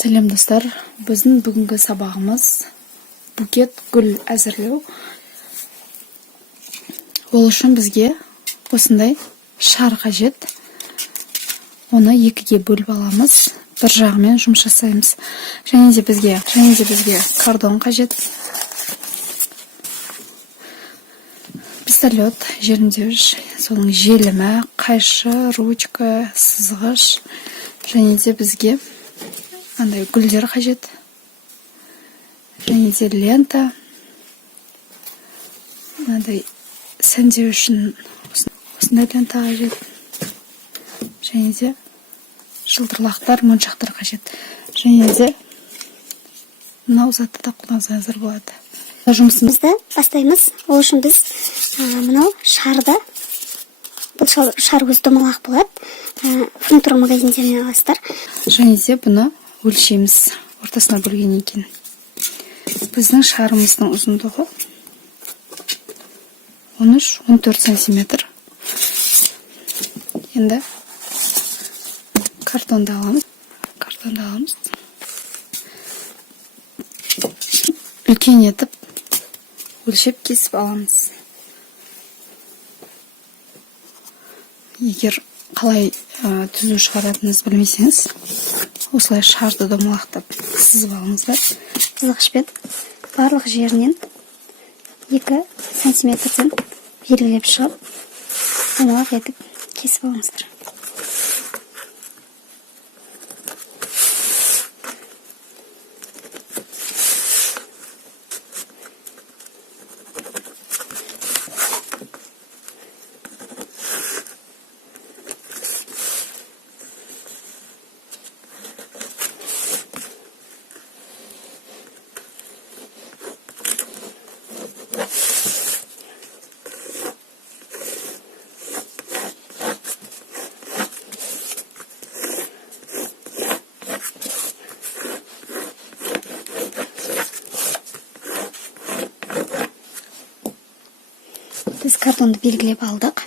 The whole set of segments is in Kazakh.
Сәлем достар, біздің бүгінгі сабағымыз букет гүл әзірлеу. Ол үшін бізге осындай шар қажет. Оны екіге бөліп аламыз. Бір жағымен жұмыс жасаймыз. Және де бізге кардон қажет. Пистолет, жеріндеуіш, соның желімі, қайшы, ручка, сызғыш. Және де бізге андай гүлдер қажет. Және де лента. Андай сәндеу үшін осындай лента қажет. Және де жылтырлақтар, моншақтар қажет. Және де мынау затты да қолдансаңыздар болады. Жұмысымызды бастаймыз. Ол үшін біз мынау шарды, бұл шар өзі домалақ болады. Фурнитура магазиндерінен аласыздар. Және де бұны өлшейміз, ортасына бөлгеннен кейін. Біздің шарымыздың ұзындығы 13-14 сантиметр. Енді картонды аламыз. Үлкен етіп өлшеп кесіп аламыз. Егер қалай түзу шығаратыныңызды білмесеңіз, осылай шарды домалақтап сызып алыңыздар. Сызғышпен барлық жерінен 2 сантиметрден белгілеп шығып, домалақ етіп кесіп алыңыздар. Біз картонды белгілеп алдық.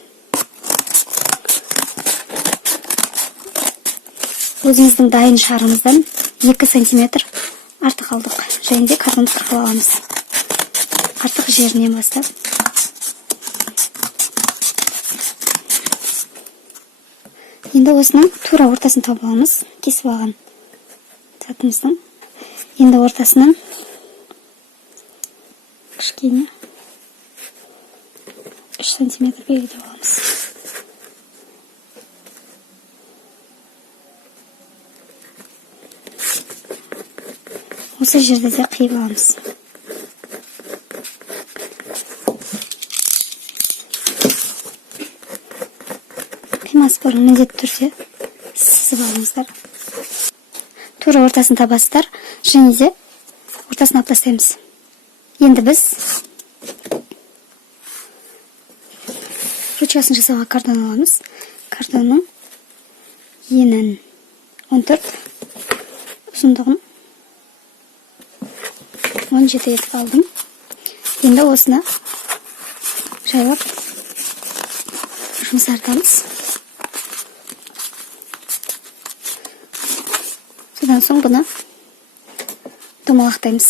Өзіміздің дайын шарымыздан 2 сантиметр артық алдық. Және де картонды қырқып аламыз. Артық жерінен бастап. Енді осының тура ортасын тауып аламыз. Кесіп алған затымыздың. Енді ортасынан кішкене 3 сантиметр белгілеп аламыз. Осы жерде де қиып аламыз. Қимасы бар міндетті түрде сызып алыңыздар. Тура ортасын табасыздар, және де ортасын алып тастаймыз. Енді біз ручкасын жасауға картон аламыз. Картонның енін 14, ұзындығын 17 етіп алдым. Енді осыны жайлап жұмсартамыз. Содан соң бұны домалақтаймыз.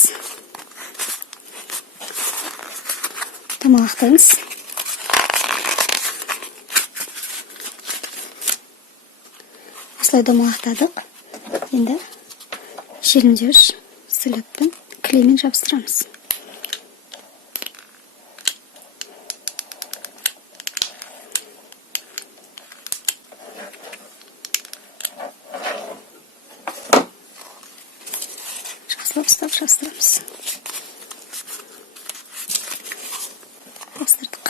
Осылай домалақтадық. Енді желімдеуіш слетпен клеймен жабыстырамыз. Жақсылап жабыстырамыз. Жабыстырдық.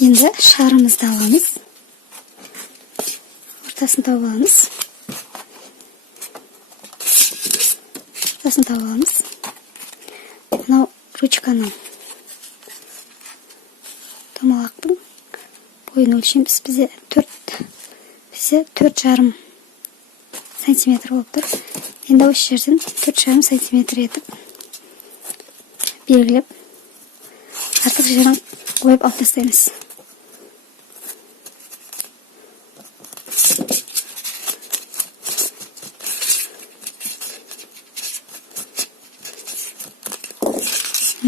Енді шарымызды аламыз. Ортасын тауып аламыз. Мынау ручканың домалақтың бойын өлшейміз. Бізде 4,5 сантиметр болып тұр. Енді осы жерден 4,5 сантиметр етіп белгілеп артық жерін қойып алып тастаймыз.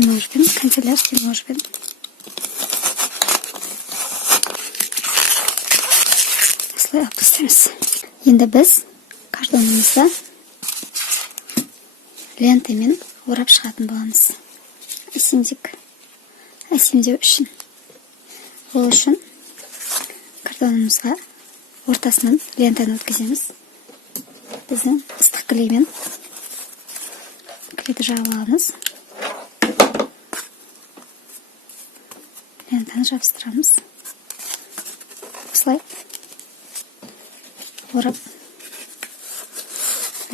ножпен, канцелярский ножпен. Осылай алып тастаймыз. Енді біз картонымызды лентамен орап шығатын боламыз. Әсемдеу үшін. Ол үшін картонымызға ортасынан лентаны өткіземіз. Біздің ыстық клеймен клейді жағып аламыз. Лентаны жабыстырамыз. Осылай орап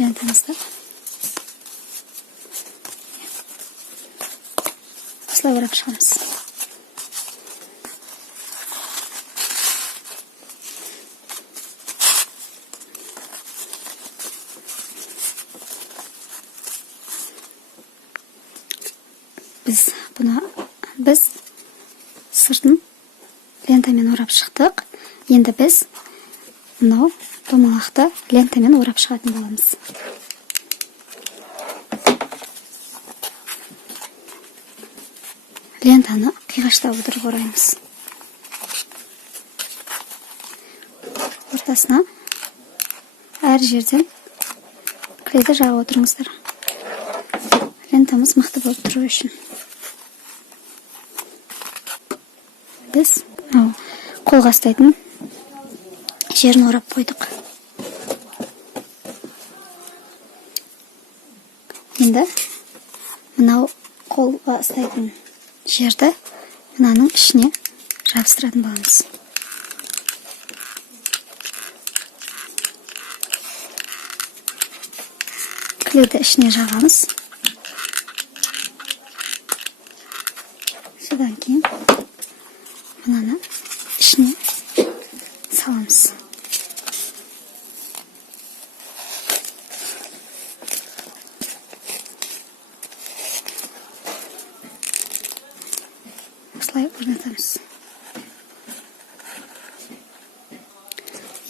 лентамызды осылай орап шығамыз. Біз сыртын лентамен орап шықтық. Енді біз мынау домалақты лентамен орап шығатын боламыз. Лентаны қиғаштап отырып ораймыз. Ортасына әр жерден клейді жағып отырыңыздар. Лентамыз мықты болып тұру үшін. Біз қолға ұстайтын жерін орап қойдық. Енді мынау қолға ұстайтын жерді мынаның ішіне жабыстыратын боламыз. Клейді ішіне жағамыз. Содан кейін мынаны ішіне саламыз. Осылай орнатамыз.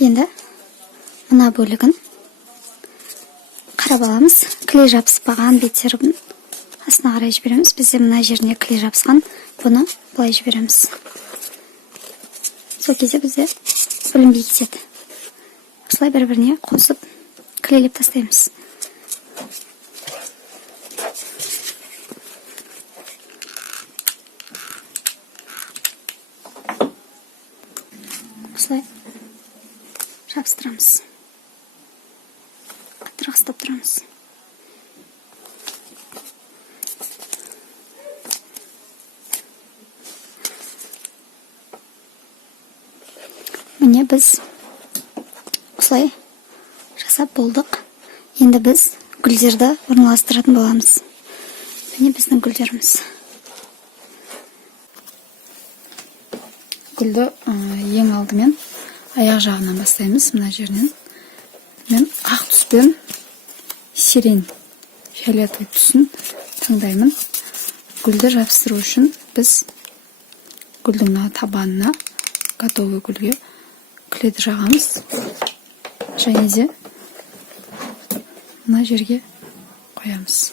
Енді мына бөлігін қарап аламыз. Клей жабыспаған беттерін астына қарай жібереміз. Бізде мына жеріне клей жабысқан, бұны былай жібереміз. Сол кезде бізде бөлінбей кетеді. Осылай бір-біріне қосып клейлеп тастаймыз. Осылай жабыстырамыз. Қаттырақ ұстап тұрамыз. Міне біз осылай жасап болдық. Енді біз гүлдерді орналастыратын боламыз. Міне біздің гүлдеріміз. Гүлді ең алдымен аяқ жағынан бастаймыз. Мына жерінен мен ақ түспен сирень фиолетовый түсін таңдаймын. Гүлді жабыстыру үшін біз гүлдің табанына готовый гүлге клейді жағамыз. Және де мына жерге қоямыз.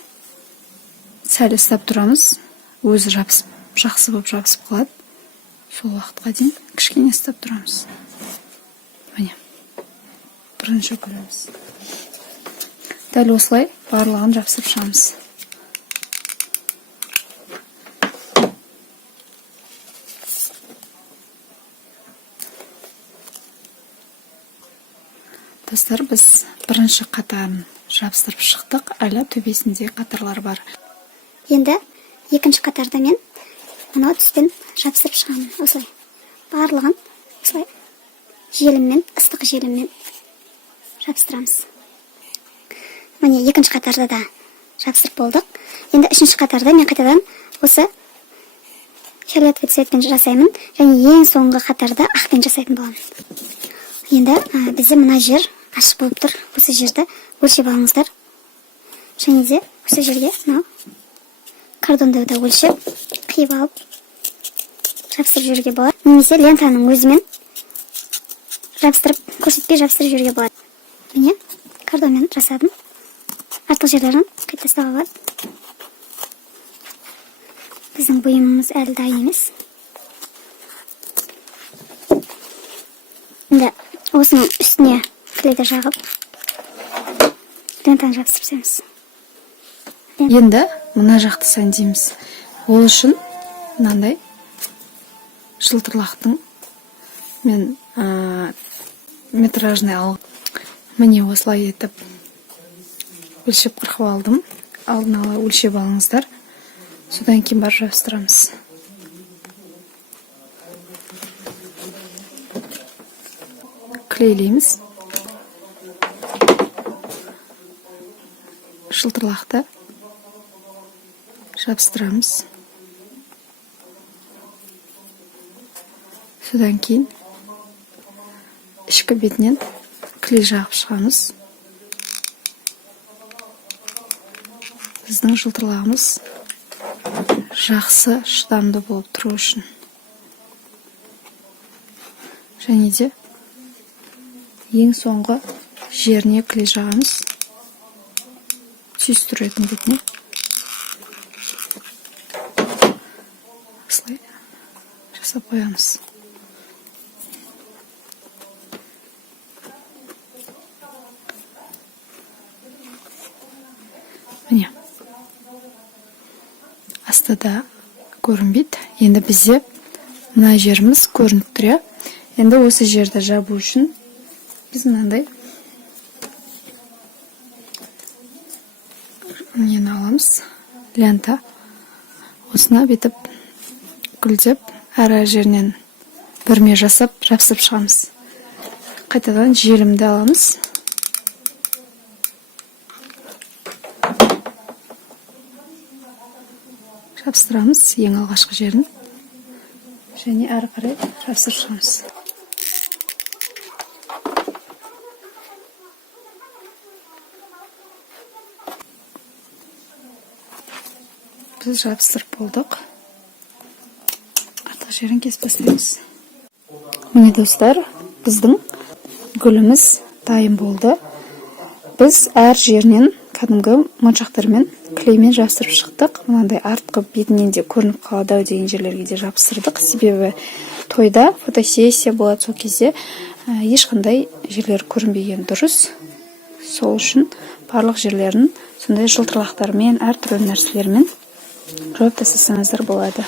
Сәл ұстап тұрамыз. Өзі жақсы болып жабысып қалады. Сол уақытқа дейін кішкене ұстап тұрамыз. Міне. Бірінші гүліміз. Дәл осылай барлығын жабысып шығамыз. Достар, біз бірінші қатарын жабыстырып шықтық, әлі төбесінде қатарлар бар. Енді екінші қатарда мен мынау түспен жабыстырып шығамын. Осылай барлығын осылай желіммен, ыстық желіммен жабыстырамыз. Міне екінші қатарда да жабыстырып болдық. Енді үшінші қатарда мен қайтадан осы фиолетовый цветпен жасаймын, және ең соңғы қатарда ақпен жасайтын боламын. Енді бізде мына жер ашық болып тұр. Осы жерді өлшеп алыңыздар. Және де осы жерге картонды да өлшеп, қиып алып жабыстырып жүруге болады. Немесе лентаның өзімен жабыстырып, көрсетпей жабыстырып жүруге болады. Міне картонмен жасадым. Артық жерлерін қиып тастауға болады. Біздің бұйымымыз әлі дайын емес. Енді осының үстіне клейді жағып, лентаны жабыстырып тастаймыз. Енді мына жақты сәндейміз. Ол үшін мынандай жылтырлақтың мен метражный ал. Міне осылай етіп өлшеп қырқып алдым. Алдын ала өлшеп алыңыздар. Содан кейін барып жабыстырамыз. Клейлейміз. Жылтырлақты жабыстырамыз. Содан кейін ішкі бетінен клей жағып шығамыз. Біздің жылтырлағымыз жақсы шыдамды болып тұру үшін. Және де ең соңғы жеріне клей жағамыз. Түйістіретін бетіне. Осылай жасап қоямыз. Міне. Астыда көрінбейді. Енді бізде мына жеріміз көрініп тұр. Енді осы жерді жабу үшін біз мынандай нені аламыз. Лента. Осына бетіп гүлдеп әр жерінен бүрме жасап жабыстырып шығамыз. Қайтадан желімді аламыз. Жабыстырамыз ең алғашқы жерін. Және әрі қарай жабыстырып шығамыз. Біз жабыстырып болдық. Артық жерін кесіп тастаймыз. Міне достар, біздің гүліміз дайын болды. Біз әр жерінен кәдімгі моншақтармен клеймен жабыстырып шықтық. Мынандай артқы бетінен де көрініп қалады деген жерлерге де жабыстырдық. Себебі тойда фотосессия болады, сол кезде ешқандай жерлер көрінбеген дұрыс. Сол үшін барлық жерлерін сондай жылтырлақтармен, әртүрлі нәрселермен жауып тастасаңыздар болады.